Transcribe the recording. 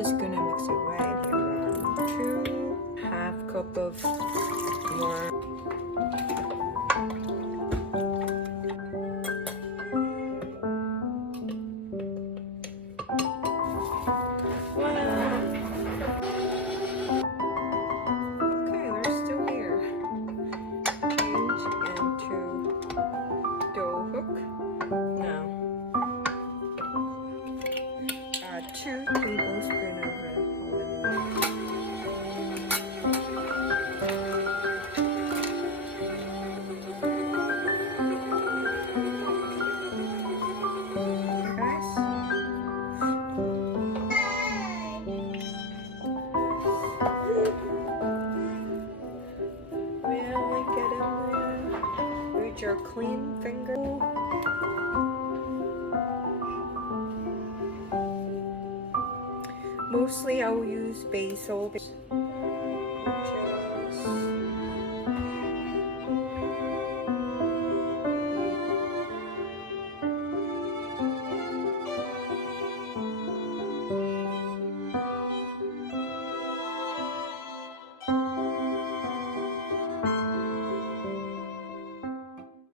just gonna mix it right here. 1/2 cup of more. Okay, they're still here. Change into dough hook. Now, add 2 tablespoons of olive oil. Guys, really get in there with your clean finger. Mostly I will use basil. Just